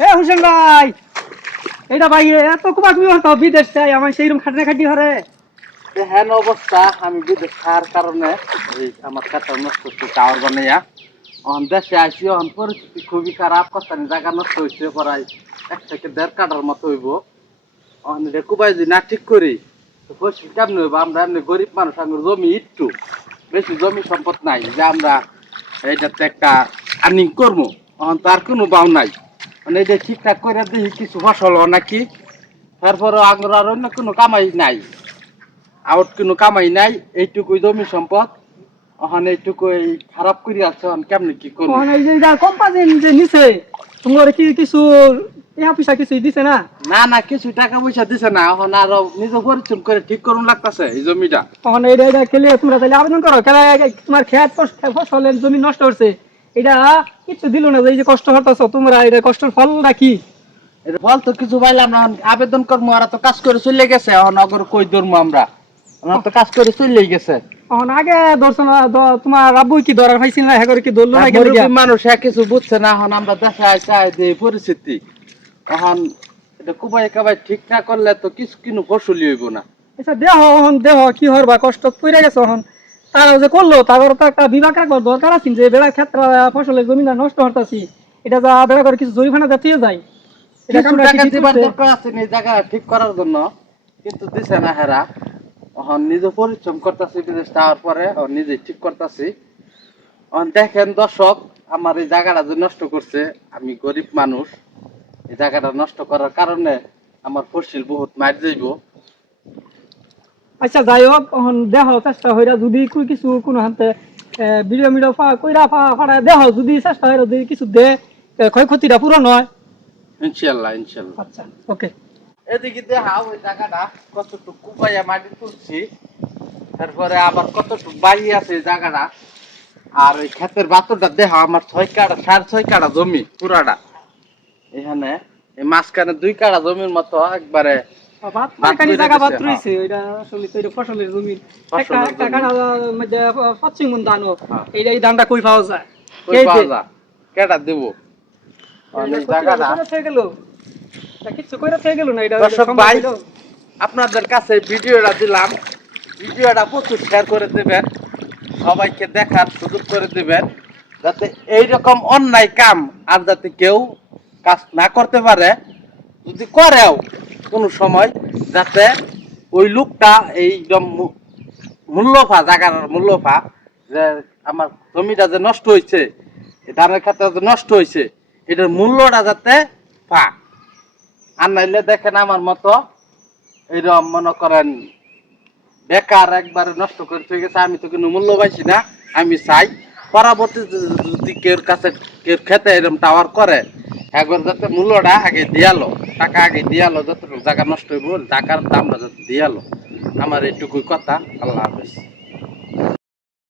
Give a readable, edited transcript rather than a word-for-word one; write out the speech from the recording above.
এ হোসেন ভাই, এটা ভাই এত কুবা তুমি হতো বিদেশ চাই আমার সেইরকম খাটনা খাটি হরে। হ্যাঁ অবস্থা আমি বিদেশ খাওয়ার কারণে এই আমার কাটা নষ্ট হচ্ছে টাওয়ার বানাইয়া অন দেশে আসি অন পরিস্থিতি খুবই খারাপ কস্তানি জায়গা নষ্ট হয়েছে প্রায় 1 থেকে 1.5 কাঠার মতো হইব। অন এটা কুবাই যদি না ঠিক করি তো পরিস্থিতি কেমন হইব? আমরা এমনি গরিব মানুষ, আমার জমি একটু বেশি জমি সম্পদ নাই যে আমরা এইটাতে একটা আর্নিং করবো। অন তার কোনো বাউ নাই, মানে এটা ঠিকঠাক করে দেখি কিছু ফসল হয় নাকি, তারপরে আগ্রহ আর অন্য কোনো কামাই নাই, আউট কোনো কামাই নাই, এইটুকুই জমি সম্পদ। ওখানে এইটুকু এই খারাপ করে আছে, কেমনি কি করবো? ওখানে এই যে কোম্পানি যে নিছে তোমার কি কিছু ইয়া পয়সা কিছু দিছে না? না না, কিছু টাকা পয়সা দিছে না, এখন আরো নিজে পরিশ্রম করে ঠিক করুন লাগতেছে এই জমিটা। ওখানে এটা খেলে তোমরা তাহলে আবেদন করো, খেলা তোমার খেত ফসলের জমি নষ্ট হচ্ছে, এটা কিছু দিল না যে এই যে কষ্ট হতেছ তোমরা, এটা কষ্টের ফলটা কি? এটা ফল তো কিছু পাইলাম না, এখন আবেদন করবো, আর তো কাজ করে চলে গেছে, এখন অগর কই ধরবো আমরা, আমরা তো কাজ করে চলে গেছে। এখন আগে ধরছো না, তোমার আব্বু কি ধরার পাইছিল না, হ্যাঁ করে কি ধরলো না? মুরব্বী মানুষ কিছু বুঝছে না, এখন আমরা দেখা চাই যে পরিস্থিতি, এখন এটা কুবাই কাবাই ঠিক না করলে তো কিছু কিনু ফসলই হইব না। আচ্ছা দেহ হন দেহ কি হরবা, কষ্ট পড়ে গেছে হন, তারা যে করলো তারপর তো একটা বিভাগ রাখবার দরকার আছে যে বেড়ার ক্ষেত্রে ফসলের জমিটা নষ্ট হতাছি, এটা যা বেড়া করে কিছু জরিমানা জাতীয় যায়, এটা কিছু টাকা দিবার দরকার আছে এই জায়গা ঠিক করার জন্য, কিন্তু দিছে না হেরা। এখন নিজে পরিশ্রম করতেছি বিদেশ যাওয়ার পরে, নিজে ঠিক করতেছি। এখন দেখেন দর্শক, আমার এই জায়গাটা যে নষ্ট করছে, আমি গরিব মানুষ, এই জায়গাটা নষ্ট করার কারণে আমার ফসল বহুত মার যাইব। আচ্ছা যাই হোক, এখন দেহ চেষ্টা হইরা যদি কিছু কোনো হাতে ভিডিও মিডিও কইরা ফাড়া দেহ যদি চেষ্টা হইরা যদি কিছু দে ক্ষয়ক্ষতিটা পূরণ হয়। ইনশাল্লাহ ইনশাল্লাহ। আচ্ছা ওকে। এদিকে দেখাও ওই জায়গাটা কতটুকু কুপাইয়া মাটি তুলছি, তারপরে আবার কতটুকু বাড়ি আছে এই জায়গাটা। আর ওই ক্ষেতের বাতরটা দেখা, আমার 6 কাঠা 6.5 কাঠা জমি পুরাটা, এখানে এই মাঝখানে 2 কাঠা জমির মতো একবারে ফসলের জমি একটা কাটা মধ্যে 25 মণ ধান, এই ধানটা কই পাওয়া যায়? কেটা দেব অনেক জায়গাটা। কিছু কইরা থেকে গেল না, এটা দর্শক ভাই, আপনাদের কাছে ভিডিওটা দিলাম, ভিডিওটা প্রচুর শেয়ার করে দেবেন, সবাইকে দেখার সুযোগ করে দিবেন, যাতে এইরকম অন্যায় কাম আর যাতে কেউ কাজ না করতে পারে, যদি করেও কোনো সময় যাতে ওই লোকটা এই মূল্যফা জায়গার মূল্যফা, যে আমার জমিটা যে নষ্ট হয়েছে, ধানের খাতা যে নষ্ট হয়েছে, এটার মূল্যটা যাতে পা। আর নাইলে দেখেন আমার মতো এইরকম মনে করেন বেকার একবারে নষ্ট করে চলে গেছে, আমি তো কোনো মূল্য পাইছি না। আমি চাই পরবর্তী যদি কেউ কাছে কেউ খেতে এরকম টাওয়ার করে, একবার যাতে মূল্যটা আগে দিয়ালো, টাকা আগে দিয়ালো, যতটুকু জায়গা নষ্ট হইব জায়গার দামটা যাতে দিয়ালো। আমার এইটুকুই কথা। আল্লাহ হাফেজ।